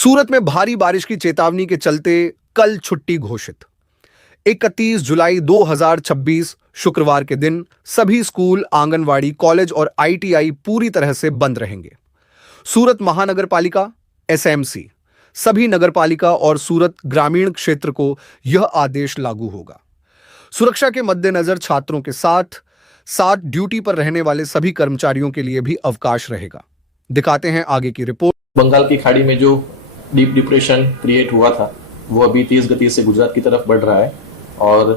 सूरत में भारी बारिश की चेतावनी के चलते कल छुट्टी घोषित। 31 जुलाई 2026 शुक्रवार के दिन सभी स्कूल, आंगनवाड़ी, कॉलेज और आईटीआई पूरी तरह से बंद रहेंगे। सूरत महानगर पालिका, एसएमसी, सभी नगरपालिका और सूरत ग्रामीण क्षेत्र को यह आदेश लागू होगा। सुरक्षा के मद्देनजर छात्रों के साथ साथ ड्यूटी पर रहने वाले सभी कर्मचारियों के लिए भी अवकाश रहेगा। दिखाते हैं आगे की रिपोर्ट। बंगाल की खाड़ी में जो डीप डिप्रेशन क्रिएट हुआ था वो अभी तेज गति से गुजरात की तरफ बढ़ रहा है और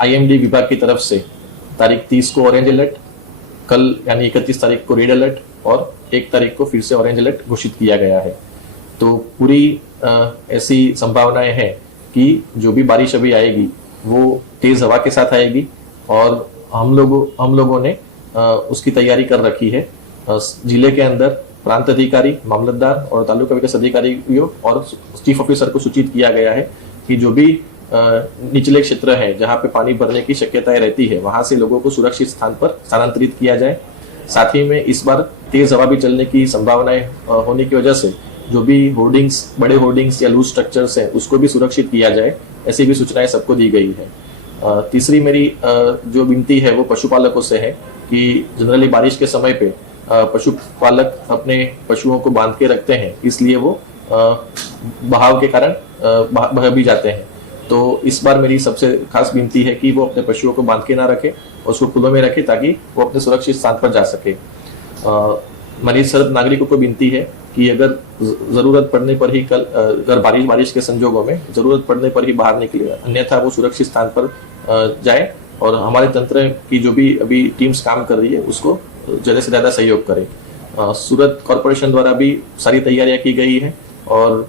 आईएमडी विभाग की तरफ से तारीख 30 को ऑरेंज अलर्ट, कल यानी 31 तारीख को रेड अलर्ट और 1 तारीख को फिर से ऑरेंज अलर्ट घोषित किया गया है। तो पूरी ऐसी संभावनाएं हैं कि जो भी बारिश अभी आएगी वो तेज हवा के साथ आएगी और हम लोगों ने उसकी तैयारी कर रखी है। जिले के अंदर प्रांत अधिकारी, मामलतदार और तालुका विकास अधिकारियों और चीफ ऑफिसर को सूचित किया गया है कि जो भी निचले क्षेत्र है जहां पे पानी भरने की शक्यताएं रहती है वहां से लोगों को सुरक्षित स्थान पर स्थानांतरित किया जाए। साथ ही में इस बार तेज हवा भी चलने की संभावनाएं होने की वजह से जो भी होर्डिंग्स, बड़े होर्डिंग्स या लूज स्ट्रक्चर्स है उसको भी सुरक्षित किया जाए, ऐसी भी सूचनाएं सबको दी गई है। तीसरी मेरी जो विनती है वो पशुपालकों से है कि जनरली बारिश के समय पे पशुपालक अपने पशुओं को बांध के रखते हैं, इसलिए वो बहाव के कारण बह भी जाते हैं। तो इस बार मेरी सबसे खास विनती है कि वो अपने पशुओं को बांध के ना रखे और उसको खुले में रखे ताकि वो अपने सुरक्षित स्थान पर जा सके। मेरी सब नागरिकों को विनती है कि अगर जरूरत पड़ने पर ही अगर बारिश के संजोगों में जरूरत पड़ने पर ही बाहर निकले, अन्यथा वो सुरक्षित स्थान पर जाए और हमारे तंत्र की जो भी अभी टीम्स काम कर रही है उसको ज्यादा से ज्यादा सहयोग करे। सूरत कॉरपोरेशन द्वारा भी सारी तैयारियां की गई है और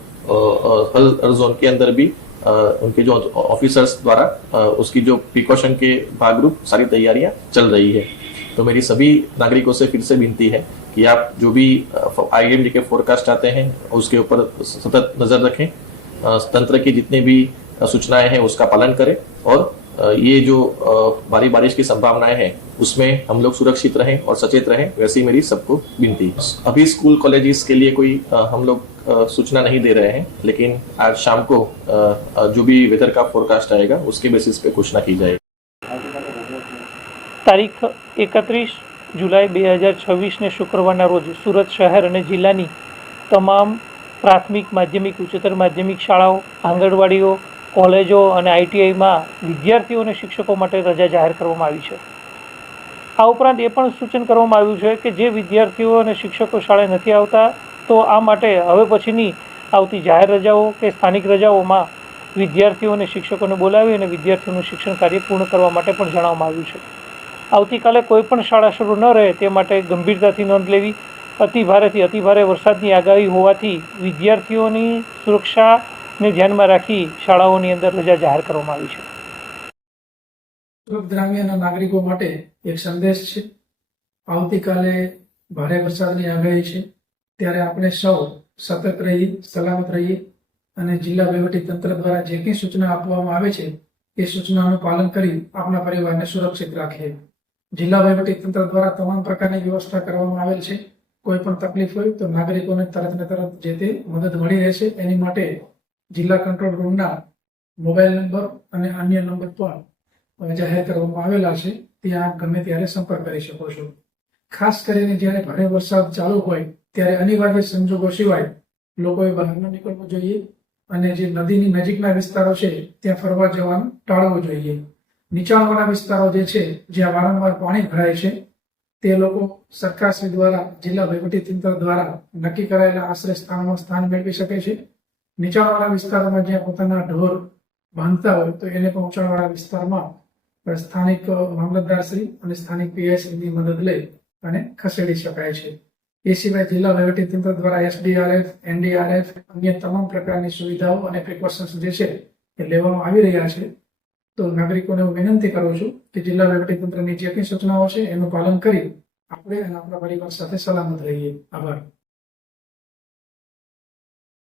हर जोन के अंदर भी उनके जो ऑफिसर्स द्वारा उसकी जो प्रिकॉशन के भागरूप सारी तैयारियां चल रही है। तो मेरी सभी नागरिकों से फिर से विनती है कि आप जो भी आईएमडी के फोरकास्ट आते हैं उसके ऊपर सतत नजर रखें, तंत्र की जितनी भी सूचनाएं हैं उसका पालन करें और ये जो भारी बारिश की संभावनाएं हैं उसमें हम लोग सुरक्षित रहें और सचेत रहें, वैसी मेरी सबको विनती है। अभी स्कूल कॉलेजेस के लिए कोई हम लोग सूचना नहीं दे रहे हैं, लेकिन आज शाम को जो भी वेदर का फोरकास्ट आएगा उसके बेसिस पे घोषणा की जाएगी। तारीख 31 जुलाई 2026 ने शुक्रवाરના રોજ સુરત શહેર અને જિલ્લાની તમામ પ્રાથમિક, માધ્યમિક, ઉચ્ચતર માધ્યમિક શાળાઓ, આંગણવાડીઓ, કોલેજો અને આઈટીઆઈમાં વિદ્યાર્થીઓ અને શિક્ષકો માટે રજા જાહેર કરવામાં આવી છે। આ ઉપરાંત એ પણ સૂચન કરવામાં આવ્યું છે કે જે વિદ્યાર્થીઓ અને શિક્ષકો શાળાએ નથી આવતા તો આ માટે હવે પછીની આવતી જાહેર રજાઓ કે સ્થાનિક રજાઓમાં વિદ્યાર્થીઓ અને શિક્ષકોને બોલાવી અને વિદ્યાર્થીઓનું શિક્ષણ કાર્ય પૂર્ણ કરવા માટે પણ જણાવવામાં આવ્યું છે। આવતીકાલે કોઈપણ શાળા શરૂ ન રહે તે માટે ગંભીરતાથી નોંધ લેવી। અતિ ભારે વરસાદની આગાહી હોવાથી વિદ્યાર્થીઓની સુરક્ષાને ધ્યાનમાં રાખી શાળાઓની અંદર રજા જાહેર કરવામાં આવી છે। સુરત ગ્રામ્યના નાગરિકો માટે એક સંદેશ છે। આવતીકાલે ભારે વરસાદની આગાહી છે, ત્યારે આપણે સૌ સતર્ક રહીએ, સલામત રહીએ અને જિલ્લા વહીવટી તંત્ર દ્વારા જે કંઈ સૂચના આપવામાં આવે છે એ સૂચનાનું પાલન કરી આપણા પરિવારને સુરક્ષિત રાખીએ। જિલ્લા વહીવટી તંત્ર દ્વારા તમામ પ્રકારની વ્યવસ્થા કરવામાં આવેલ છે। કોઈ પણ તકલીફ હોય તો નાગરિકોને તરત ને તરત જે તે મદદ મળી રહેશે। એની માટે જિલ્લા કંટ્રોલ રૂમના મોબાઈલ નંબર અને અન્ય નંબર પણ જાહેર કરવામાં આવેલા છે, ત્યાં ગમે ત્યારે સંપર્ક કરી શકો છો। ખાસ કરીને જ્યારે ભારે વરસાદ ચાલુ હોય ત્યારે અનિવાર્ય સંજોગો સિવાય લોકોએ બહાર ન નીકળવું જોઈએ અને જે નદીની નજીકના વિસ્તારો છે ત્યાં ફરવા જવાનું ટાળવું જોઈએ। નીચાણવાળા વિસ્તારો જે છે જ્યાં વારંવાર પાણી ભરાય છે તે લોકો સરકારશ્રી દ્વારા, જિલ્લા વહીવટી તંત્ર દ્વારા નક્કી કરાયેલા આશ્રય સ્થાનમાં સ્થાન મેળવી શકે છે। નીચાણવાળા વિસ્તારોમાં જ્યાં પોતાના ઢોર બાંધતા હોય તો એને પણ ઊંચાણવાળા વિસ્તારમાં સ્થાનિક મામલતદારશ્રી અને સ્થાનિક પીઆઈશ્રીની મદદ લઈ અને ખસેડી શકાય છે। એ સિવાય જિલ્લા વહીવટી તંત્ર દ્વારા એસડીઆરએફ, એનડીઆરએફ, અન્ય તમામ પ્રકારની સુવિધાઓ અને પ્રિકોશન્સ જે છે એ લેવામાં આવી રહ્યા છે। તો નાગરિકોને હું વિનંતી કરું છું કે જિલ્લા વહીવટી તંત્રની જે કંઈ સૂચનાઓ છે એનું પાલન કરી આપણે અને આપણા પરિવાર સાથે સલામત રહીએ। આભાર।